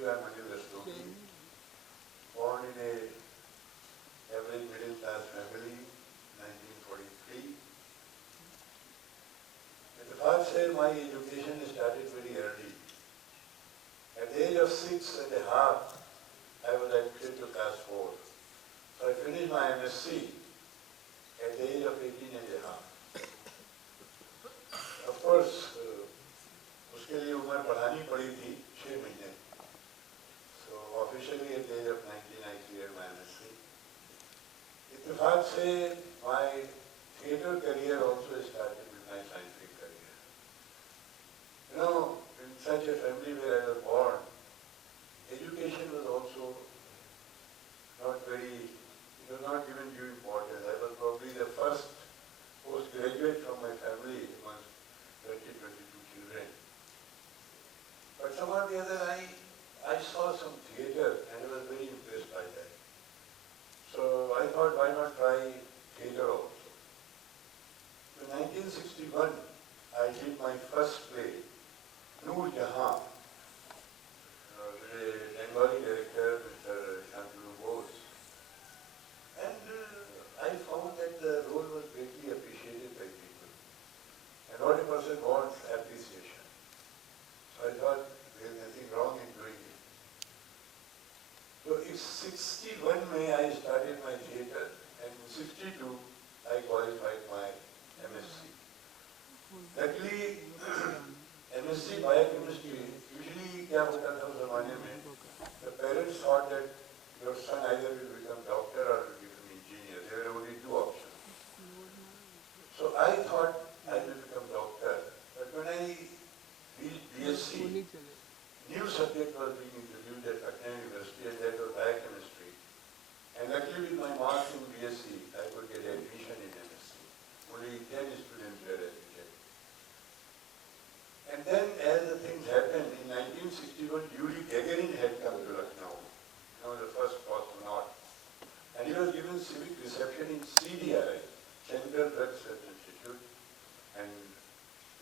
I am Anil Rastogi, born in a average middle class family, 1943. Ittifaq said my education started very early. At the age of 6.5, I was admitted to class 4. So I finished my MSc at the age of 18.5. Of course, उसके लिए उम्र बढ़ानी पड़ी थी 6 महीने. So officially at the age of 19, I cleared my MSc. Ittifaq से my theatre career also started with my scientific career. You know, in such a family where I was born, education was also not very, it was not given due importance. I was probably the first postgraduate from my family amongst 22 children. But somehow or the other, I saw some theatre and I was very impressed by that. So I thought, why not try theatre also? In 1961, I did my first play, Noor Jahan, with a Bengali director, Mr. Shantanu Bose. And I found that the role was greatly appreciated by people. And what a person wants, appreciation. So I thought there is nothing wrong in doing it. So in 61 May I started my theatre, and in 62 I qualified my MSc. Luckily, MSc biochemistry, usually क्या होता था उस जमाने में, the parents thought that your son either will become doctor or will become engineer. There were only two options. So I thought I will become doctor. But when I reached BSc, new subject was being introduced at Patna University, and that was biochemistry. And luckily with my marks in BSc, I could get admission in MSc. Only 10 students were admitted. And then as the things happened, in 1961, Yuri Gagarin had come to Lucknow, the first cosmonaut. And he was given civic reception in CDRI, Central Drug Research Institute. And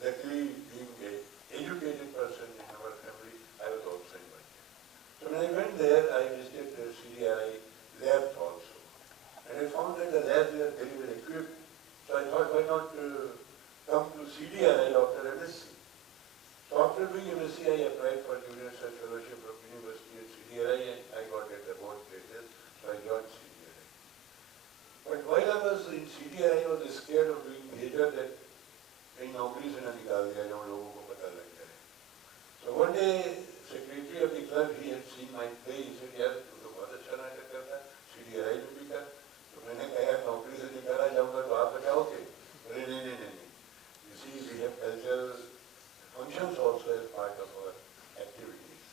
luckily, being an educated person in our family, I was also invited. So when I went there, I visited the CDRI labs also. And I found that the labs were very well equipped. So I thought, why not come to CDRI after MSc? So after doing MSc, I applied for Junior Research Fellowship from University at CDRI, and I got at the both places, so I joined CDRI. But while I was in CDRI, I was scared of doing theatre that कहीं नौकरी से न निकाल दिया जाए लोगों को पता लग जाए. So one day, secretary of the club, he had seen my play. He said, "यार तू तो बहुत अच्छा नाटक करता है, CDRI में भी कर." तो मैंने कहा, "यार नौकरी से निकाला जाऊंगा तो आप बचाओगे?" बोले, नहीं. You see, we have cultural functions also as part of our activities.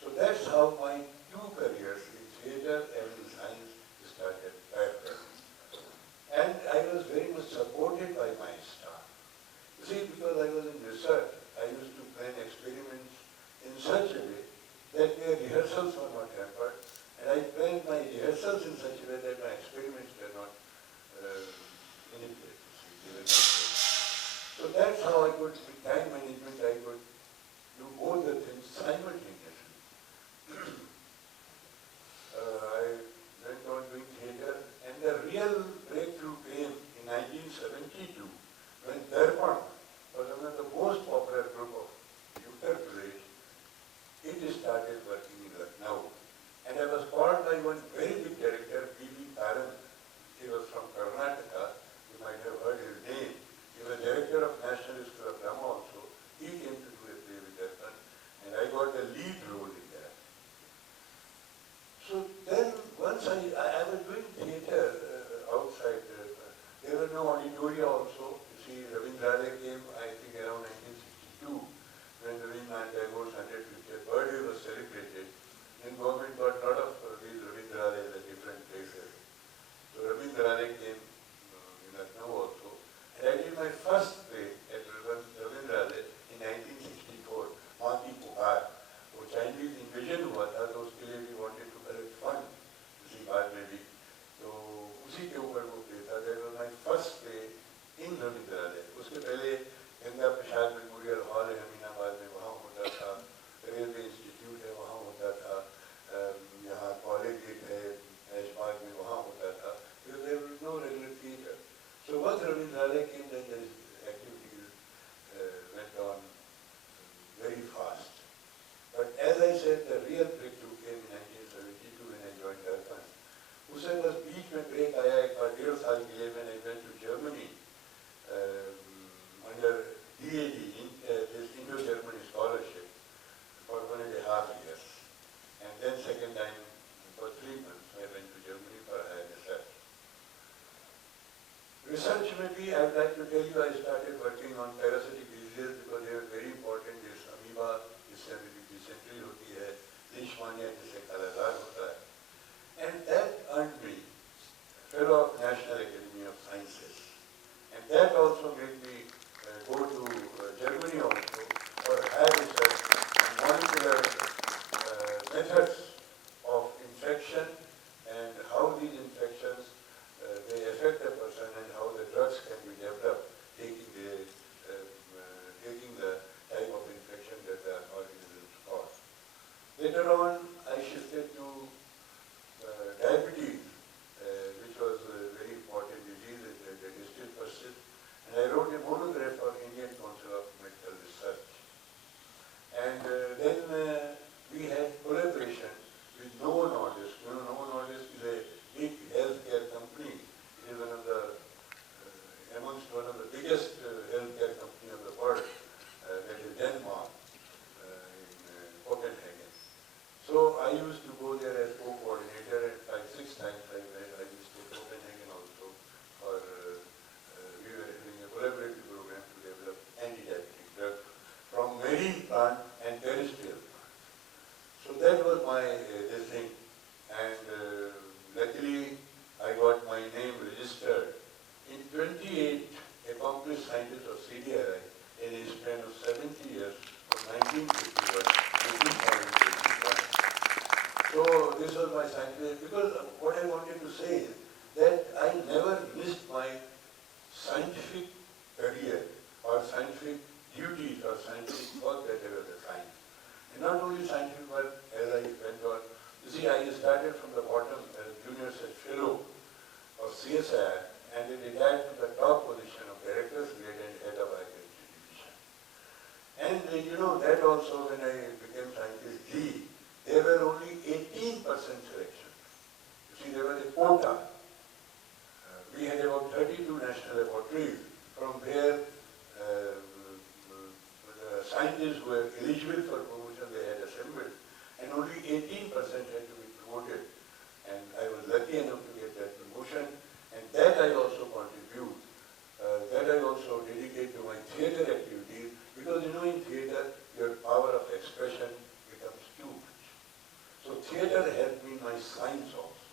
So that's how my two careers in theatre and in science started parallel. And I was very much supported by my staff. You see, because I was in research, I used to plan experiments in such a way that their rehearsals were not hampered, and I planned my rehearsals in such a way that my experiments were not manipulated. They were not good. So that's how I could, with time management, I could do both the things simultaneously. I went on doing theatre, and the real breakthrough came in 1972 when Darpan was one of the most popular group of Uttar Pradesh. It started working in Lucknow, and I was called by one very big director, B.B. Karan. He was from Karnataka. You might have heard his name. He was director of National School of Drama also. Unfortunately, I would like to tell you I started working on parasitic diseases because they were very important. This amoeba जिससे dysentery होती है, leishmania जिससे कालाजार होता है, and that earned me fellow of National Academy of Sciences, and that also made me go to Germany also for higher research on molecular methods of infection and how these infections they affect a person and how the drugs can be developed taking the type of infection that the organisms cause. Later on, I shifted to diabetes, which was a very important disease that is still persists, and I wrote a monograph for Indian Council of Medical Research. And then we had collaboration with Novo Nordisk. You know, Novo Nordisk is a big healthcare company. It is one of the amongst one of the biggest healthcare company of the world. That is Denmark in Copenhagen. So I used to go there as co-coordinator, and 5-6 times I used to Copenhagen also for we were having a collaborative program to develop anti-diabetic drugs from marine plant and terrestrial plant. So that was my this thing, and luckily I got my name registered in 28 accomplished scientists of CDRI in a span of 70 years from 1951 to 2021. So this was my scientific, because what I wanted to say is that I never missed my scientific career or scientific duties or scientific work that I was assigned. And not only scientific work as I went on. You see, I started from the bottom as junior research fellow of CSIR and then retired to the top position of director's grade and head of biochemistry division. And you know that also when I became scientist G, there were only 18% selection. You see, there was a quota. We had about 32 national laboratories from where scientists who were eligible for promotion they had assembled, and only 18% had to be promoted. And I was lucky enough to get that promotion, and that I also contribute. That I also dedicate to my theatre activities, because you know in theatre your power of expression becomes too much. So theatre helped me in my science also.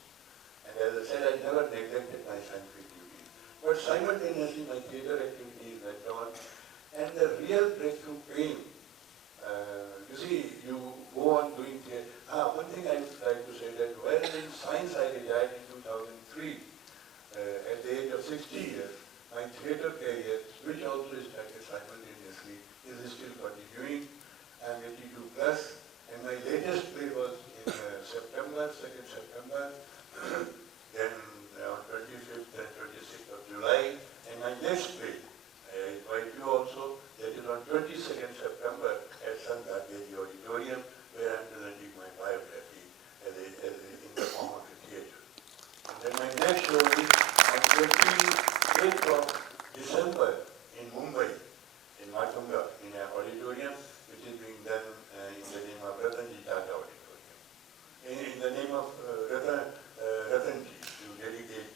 And as I said, I never neglected my scientific duties. But simultaneously my theatre activities went on, and the real breakthrough came. You see, you go on doing theatre. One thing I would like to say that while in science I retired in 2003, at the age of 60 years, my theatre career, which also started simultaneously, is still continuing. I am 82 plus, and my latest play was in September, 2nd September, then on 25th and 26th of July, and my next play, I invite you also, that is on 22nd September at San Gagegi Auditorium, where I am presenting my biography in the form of a theatre. And then my next show is on 28th of December in Mumbai, in Matunga, in an auditorium which is being done in the name of Ratanji Tata Auditorium. In the name of Ratanji, to dedicate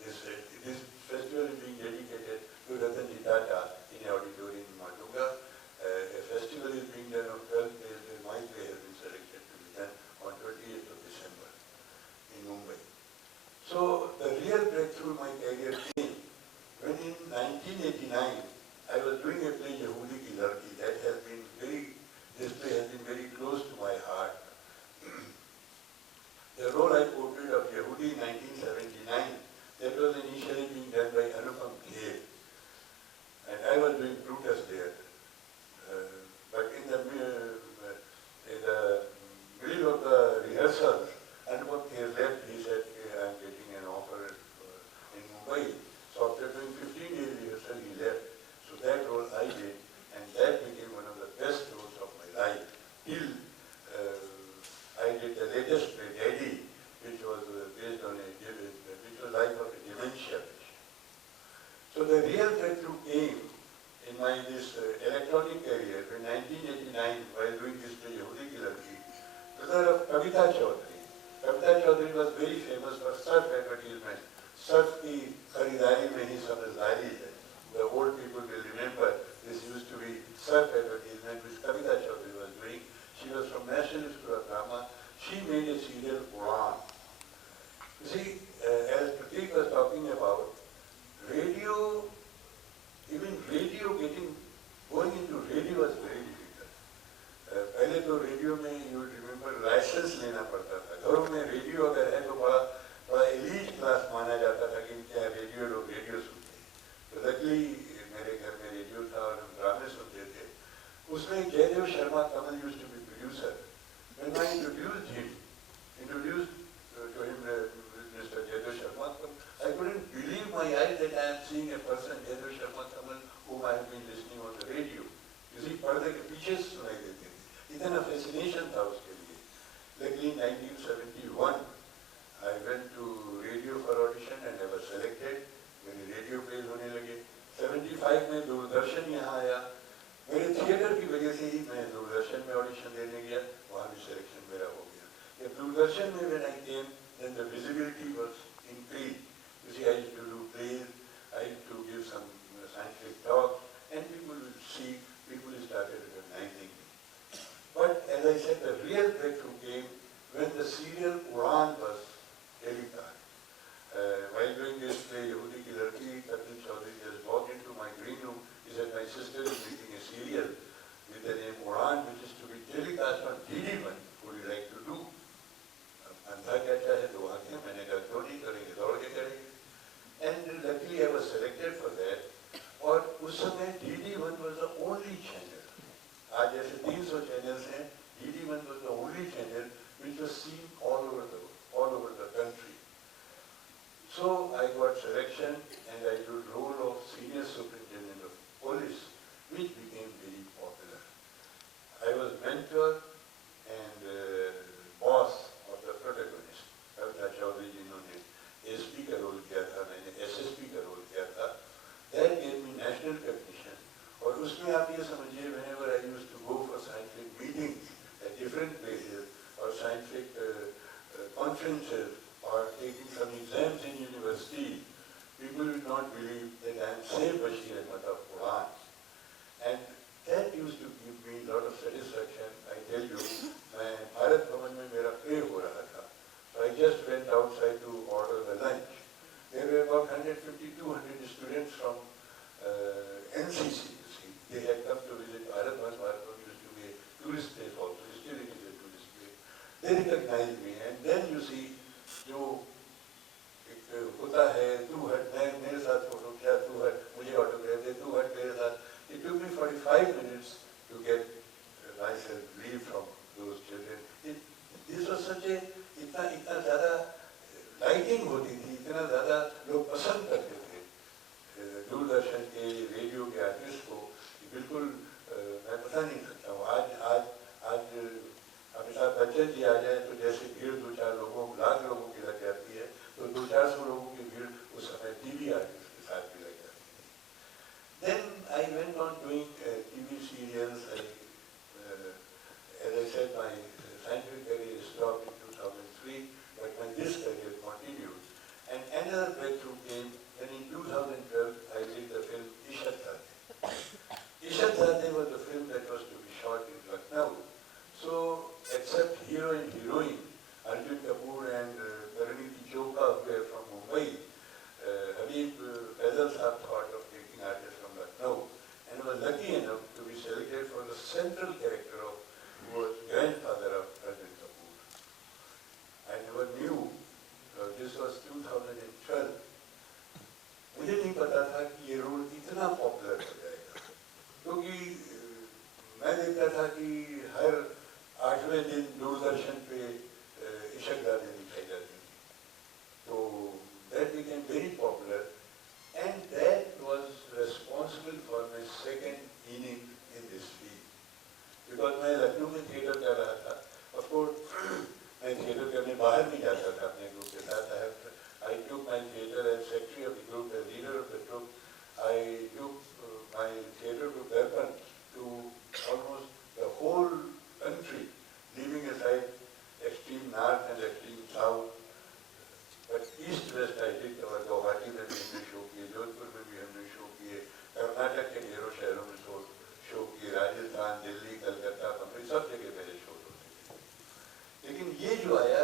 this festival is being dedicated to Ratanji Tata in an auditorium in Matunga. A festival is being done on 12 days where my play has been selected to be done on 28th of December in Mumbai. So the real breakthrough in my career came when in 1989 I was doing a play Yehudi Ki Ladki. This play has been very close to my heart. The role I portrayed of Yehudi in 1979, that was initially being done by Anupam Kher. And I was doing Brutus there. But in the middle of the rehearsals, Anupam Kher left. He said, I am getting an offer in Mumbai. So after doing 15 days rehearsal, he left. So that role I did, and that became one of the best roles of my life. Till I did the latest play, Daddy, which was based on which was life of a dementia patient. So the real breakthrough came in my this electronic career in 1989 while doing this play Yehudi Ki Ladki, brother of Kavita Chaudhary. Kavita Chaudhary was very famous for surf advertisement. Surf की खरीदारी में ही समझदारी है. The old people will remember this used to be surf advertisement which Kavita Chaudhary was doing. She was from National School of Drama. She made a serial Uran. You see, as Pratik was talking about, radio, even radio going into radio was very difficult. पहले तो radio में you remember licence लेना पड़ता था. घरों में radio अगर है तो बड़ा एलीट क्लास माना जाता था कि क्या रेडियो लोग रेडियो सुनते हैं. तो लकीली मेरे घर में रेडियो था और हम ड्रामे सुनते थे. उसमें जयदेव शर्मा कमल used to be producer. When I introduced him to him, Mr. Jaydev Sharma, I couldn't believe my eyes that I am seeing a person, Jaydev Sharma Kamal, whom I have been listening on the radio. You see, पर्दे के पीछे सुनाई देते थे. इतना fascination था उसके लिए. Luckily, in 1971, I went to radio for audition and I was selected. मेरे radio plays होने लगे. 75 में दूरदर्शन यहाँ आया. मेरे थिएटर की वजह से ही मैं दूरदर्शन में ऑडिशन देने गया. वहाँ भी सिलेक्शन मेरा हो गया. जब दूरदर्शन में when I came, then the visibility was increased. You see, I used to do plays, I used to give some scientific talks, and people would see, people started recognizing me. But as I said, the real breakthrough came when the serial Uran was telecast. While doing this play, Yehudi ki ladki, Kapil Chaudhary just walked into my green room. He said, my sister is making a serial with the name Uran, which is to be telecast on DD1. Would you like to do? अंधा क्या चाहे तो आगे. मैंने कहा क्यों नहीं करेंगे, दौड़ के करेंगे. And luckily I was selected for that. और उस समय DD1 was the only channel. आज जैसे 300 channels हैं, DD1 was the only channel which was seen all over the country. So I got selection and I did role of senior superintendent of police, which became very popular. I was mentor and boss of the protagonist. Kavita Chaudhary जिन्होंने SP का role किया था, मैंने SSP का role किया था. That gave me national recognition. और उसमें आप ये समझिए, whenever I used to go for scientific meetings at different places or scientific conferences or taking some exams in university, people would not believe that I am Saif Bashir Ahmed of Quran. And that used to give me a lot of satisfaction. I tell you, मैं भारत भवन में मेरा play हो रहा था. So I just went outside to order the lunch. There were about 150-200 students from NCC. You see, they had come to visit Bharat Bhavan. Bharat Bhavan used to be a tourist place also. Still it is a tourist place. They recognized me, and then you see, जो एक होता है, तू हट, मैं मेरे साथ photo खींचा, तू हट, मुझे ऑटोग्राफ दे, तू हट मेरे साथ. It took me 45 minutes to get myself leave from those children. This was such a इतना ज़्यादा लाइटिंग होती थी, इतना ज़्यादा लोग पसंद करते थे दूरदर्शन के, रेडियो के आर्टिस्ट को. बिल्कुल मैं बता नहीं सकता हूँ. आज अमिताभ बच्चन जी आ जाए तो जैसे भीड़ 2-4 लाख लोगों की लग जाती है, तो 200-400 लोगों की भीड़ उस समय टीवी आर्टिस्ट के साथ भी लग जाती है. Then I went on doing TV serials. As I said, my scientific career stopped in 2003, but my this career continued. And another breakthrough came when in 2012 I did the film Ishat Zadeh. Ishat Zadeh was the film that was to be shot in Lucknow. So, except hero and heroine, Arjun Kapoor and Pariniti Chopra were from Mumbai, Habib Faisal Saab thought of taking artists from Lucknow, and was lucky enough to be selected for the central character of who was grandfather of Arjun Kapoor. I never knew. This was 2012. मुझे नहीं पता था कि ये role इतना popular हो जाएगा, क्योंकि मैं देखता था कि हर 8वें दिन दूरदर्शन पे इशक ज़ादे दिखाई जाती थी. तो that became very popular, and that was responsible for my second inning in this field. Because मैं लखनऊ में थिएटर कर रहा था. Of course, मैं थिएटर करने बाहर नहीं जाता था अपने ग्रुप के साथ. I took my theatre as secretary of the group, as leader of the group. I took my theatre to Durban, to almost the whole country, leaving aside extreme north and extreme south. But east-west I did cover the ये जो आया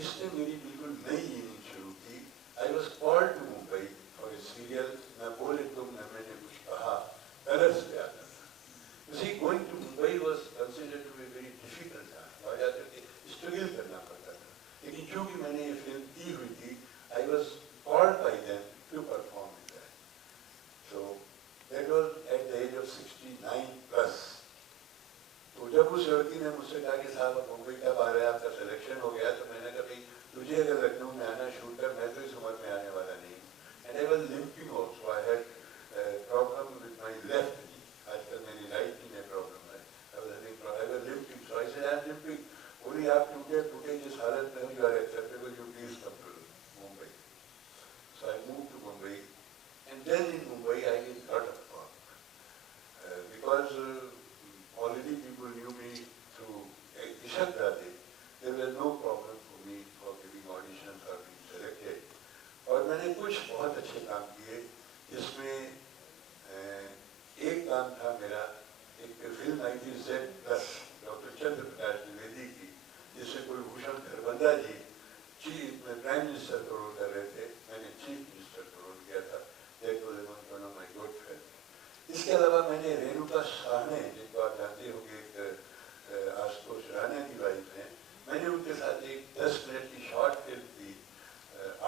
इसने मेरी बिल्कुल नई inning शुरू की। I was called to Mumbai for a serial, न बोले तुम न मैंने कुछ कहा, कलर्स पे आता था। You see, going to Mumbai was considered to be very difficult था, वहाँ जाकर के स्ट्रगल करना पड़ता था। लेकिन चूंकि मैंने ये फिल्म की हुई थी, I was called by them to perform with that. So that was at the age of 69 plus. तो जब उस लड़की ने मुझसे कहा कि साहब अब मुंबई कब आ रहे हैं, आपका सिलेक्शन हो गया, तो मैंने कहा भाई तुझे अगर लखनऊ में आना शूट कर, मैं तो इस उम्र में आने वाला नहीं। And I was limping also, I had problem with my left knee, आजकल मेरी राइट नी में प्रॉब्लम है। I was limping, so I said I am limping. बोली आप टूटे जिस हालत में हो, you are acceptable, you please come to Mumbai. So I move to Mumbai and then in Mumbai I get lot of work because already people knew me through Ishaq Dade. There was no problem for me for giving auditions or being selected. और मैंने कुछ बहुत अच्छे काम किए, जिसमें एक काम था मेरा, एक फिल्म आई थी Z+ डॉक्टर चंद्र प्रकाश द्विवेदी की, जिससे कुलभूषण खरबंदा जी प्राइम मिनिस्टर का रोल कर रहे थे, मैंने चीफ मिनिस्टर का रोल किया था। That was one of my good films. इसके अलावा मैंने रेणुका साहने, जिनको आप जानते होंगे, एक आशुतोष राणा की वाइफ हैं, मैंने उनके साथ एक 10 मिनट की शॉर्ट फिल्म की,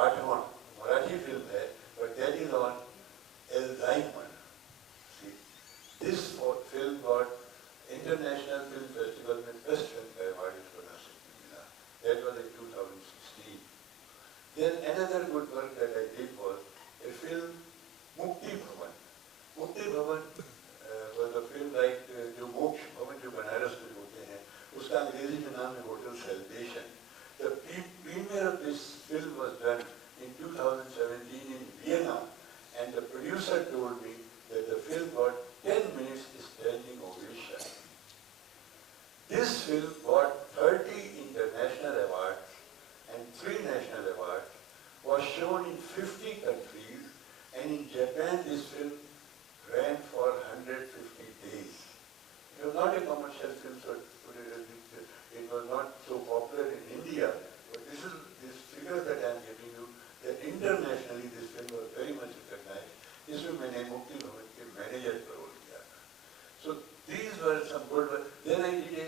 8वां मराठी फिल्म है, but that is on Alzheimer. This film got international film festival में बेस्ट फिल्म का अवार्ड इसको नासिक में मिला। That was in 2016। Then another good work that I did was a film Mukti Bhavan. मुक्ति भवन वाज अ फिल्म लाइक जो मोक्ष भवन जो बनारस में होते हैं, उसका अंग्रेजी में नाम है hotel celebration. The premiere of this film was done in 2017 in Vienna and the producer told me that the film got 10 minutes standing ovation. This film got 30 international awards and 3 national awards, was shown in 50 countries, and in Japan this film ran for 150 days. It was not a commercial film, so it was not so popular in India. But this figure that I am giving you, that internationally this film was very much recognized. इसमें मैंने मुक्ति भवन के manager का role किया था. So these were some good work. Then I did a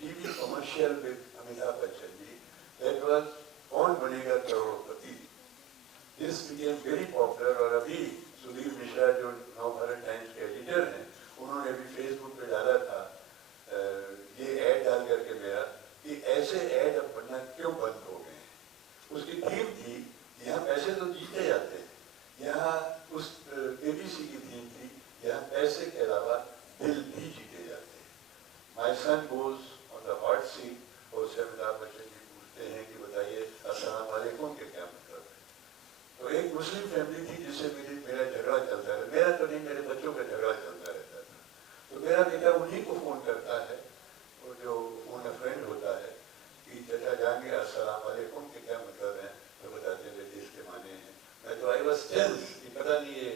TV commercial with Amitabh Bachchan ji. That was कौन बनेगा करोड़पति. This became very popular और अभी सुधीर मिश्रा जो नवभारत टाइम्स के एडिटर हैं, उन्होंने अभी फेसबुक पे डाला था ये ऐड डाल करके मेरा कि ऐसे ऐड अब बनना क्यों बंद हो गए हैं. उसकी थीम थी, यहाँ पैसे तो जीते जाते हैं, यहाँ उस केबीसी की थीम थी, यहाँ पैसे के अलावा दिल भी जीते जाते हैं. My son goes on the hot seat और उससे अमिताभ बच्चन जी पूछते हैं कि बताइए अस्सलाम वालेकुम के क्या मतलब है. तो एक मुस्लिम फैमिली थी जिससे मेरा झगड़ा चलता है, मेरा तो नहीं, मेरे बच्चों का झगड़ा चलता रहता था. तो मेरा बेटा उन्हीं को फोन करता है, वो जो फोन फ्रेंड होता है, कि चाचा जाएंगे अस्सलाम वालेकुम के क्या मतलब है, तो बताते हैं बेटे इसके माने हैं. मैं तो आई वाज टेंस कि पता नहीं ये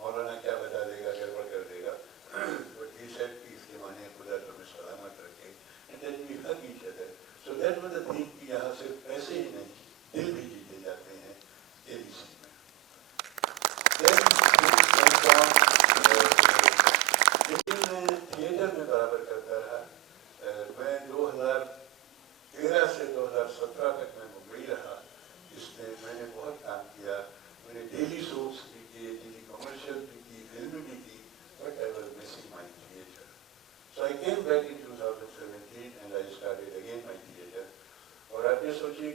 मौलाना क्या बता देगा, गड़बड़ कर देगा. बट ही सेड कि इसके माने खुदा तुम्हें सलामत रखे. And then we hug each other. So that was the thing कि यहाँ सिर्फ पैसे ही नहीं, दिल भी जीते जाते हैं एबीसी में. देन लेकिन मैं थिएटर में बराबर करता रहा. मैं 2013 से 2017 तक मैं मुंबई रहा, जिसमें मैंने बहुत काम किया. मैंने डेली शोज भी किए, डेली कमर्शियल भी की, फिल्म भी की, but I was missing my theatre. So I came back in 2017 and I started again my theatre. और आप ये सोचिए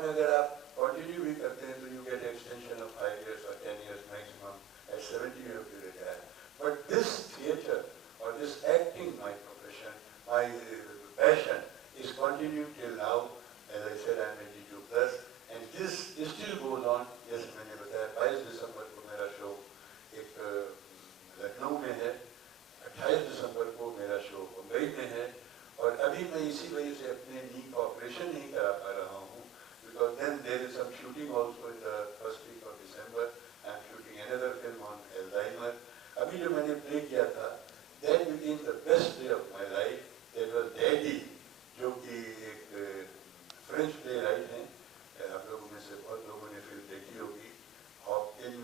में अगर आप कंटिन्यू भी करते हैं तो you get extension of 5 years or 10 years maximum. At 70 you have to retire. But this theatre or this acting, my profession, my passion, is continued till now. As I said, I am 82 plus, and this still goes on. Yes, मैंने बताया 22 दिसंबर को मेरा show एक लखनऊ में है, 28 दिसंबर को मेरा show Mumbai में है, और अभी मैं इसी वजह से अपने नी का ऑपरेशन नहीं करा पा रहा हूँ, because then there is some shooting also in the first week of December. I am shooting another film on Alzheimer. अभी जो मैंने प्ले किया था, that became the best day of my life. That was Daddy, जो कि एक French play right हैं, आप लोगों में से बहुत लोगों ने फिल्म देखी होगी, हॉपकिंस,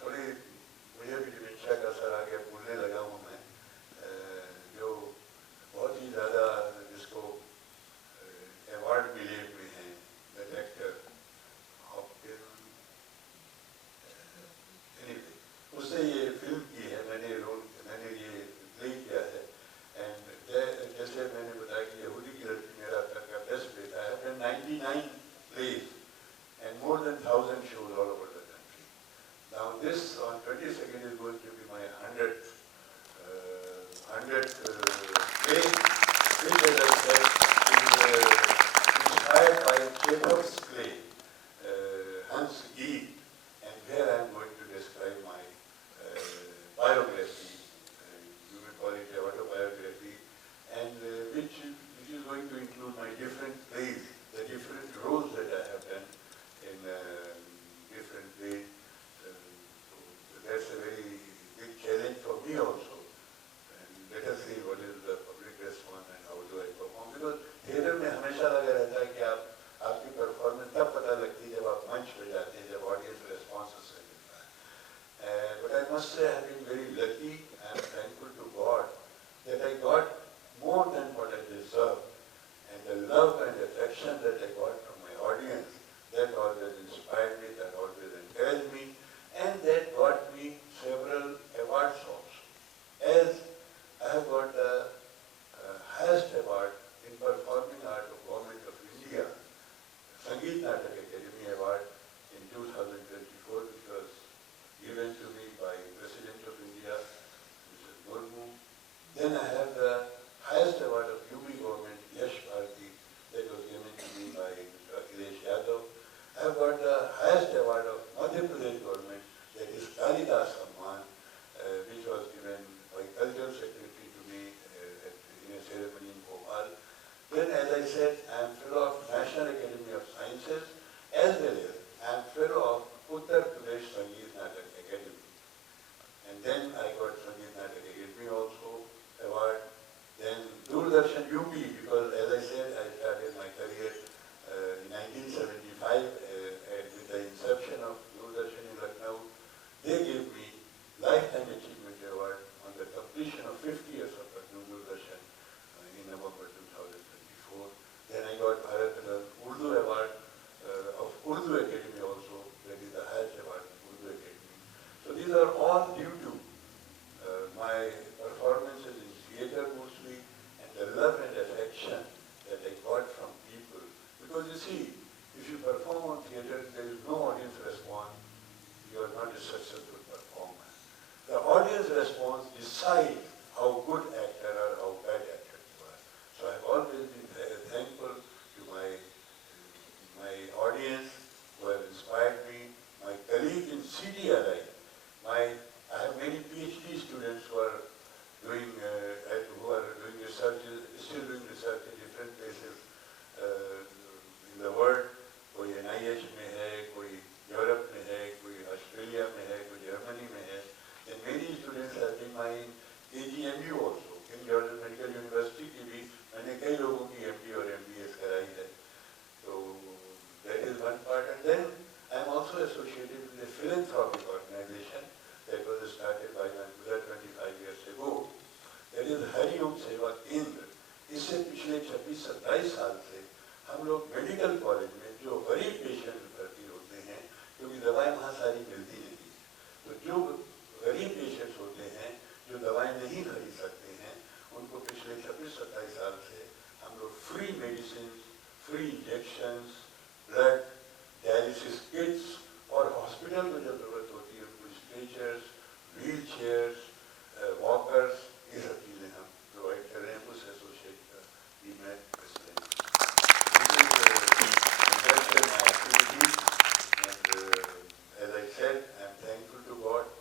थोड़ी मुझे भी डिमेंशिया का असर आ गया, भूलने लगा हूँ मैं, जो बहुत ही ज़्यादा जिसको अवार्ड मिले हुए हैं, द एक्टर हॉपकिंस, एनीवे, उससे ये फिल्म की है, मैंने ये प्ले किया है, एंड जैसे मैंने बताया कि यहूदी की लड़की मेरा अब तक का बेस्ट प्ले था, I have 99 plays and more than 1,000 shows all over the country. Now this on 22nd is going to be my 100th play, which as I said is inspired by Chekhov's play, Hans Geet, and where I am going to describe my biography, you may call it autobiography, and which is going to include my different plays, the different roles that I have done in different plays. So that's a very big challenge for me also. And let us see what is the public response and how do I perform. Because theatre में हमेशा लगा रहता है कि आपकी performance तब पता लगती है जब आप मंच पे जाते हैं, जब ऑडियंस रिस्पॉन्स उससे मिलता है. But I must say I have been very lucky. I am thankful to God that I got more than what I deserve. And the love and affection that I got from my audience, that always inspired me, that always encouraged me, and that got me several awards also. As I have got the highest award in performing art of Government of India, Sangeet Natak Academy Award in 2024, which was given to me by President of India, Mr. Murmu. Then I have the highest award of UP government, Yash Bharati, that was given to me by Mr. Akhilesh Yadav. I have got the highest award of Madhya Pradesh government, that is Kalidas Samman, which was given by Cultural Secretary to me in a ceremony in Bhopal. Then, as I said, I am fellow of National Academy of Sciences, as well as I am fellow of Uttar Pradesh Sangeet Natak Academy. And then I got Sangeet Natak Academy also award. Then Doordarshan UP, because as I said, I started my career in 1975 with the inception of Doordarshan in Lucknow. They gave me Lifetime Achievement Award on the completion of 50 years of Lucknow Doordarshan in November 2024. Then I got Bharat Urdu Award of Urdu Academy also, that is the highest award of Urdu Academy. So these are all due to my performances in theatre mostly, and the love and affection that I got from people. Because you see, if you perform on theatre, there is no audience response, you are not a successful performer. The audience response decides how good actor or how bad actor you are. So I have always been thankful to my audience who have inspired me, my colleague in CDRI. I have many PhD students who are doing research, still doing research in different places in the world. कोई NIH में है, कोई Europe में है, कोई Australia में है, कोई जर्मनी में है. And many students have been my KGMU also. King George Medical University की भी मैंने कई लोगों की MD और MBS कराई है. So that is one part. And then I am also associated with a philanthropic organization that was started by my mother 25 years ago. That is Hari Om Seva Kendra. इससे पिछले 26-27 साल से हम लोग medical college में जो गरीब patient भर्ती होते हैं, क्योंकि दवाएं वहाँ सारी मिलती नहीं, तो जो गरीब पेशेंट्स होते हैं जो दवाएं नहीं खरीद सकते हैं, thankful to God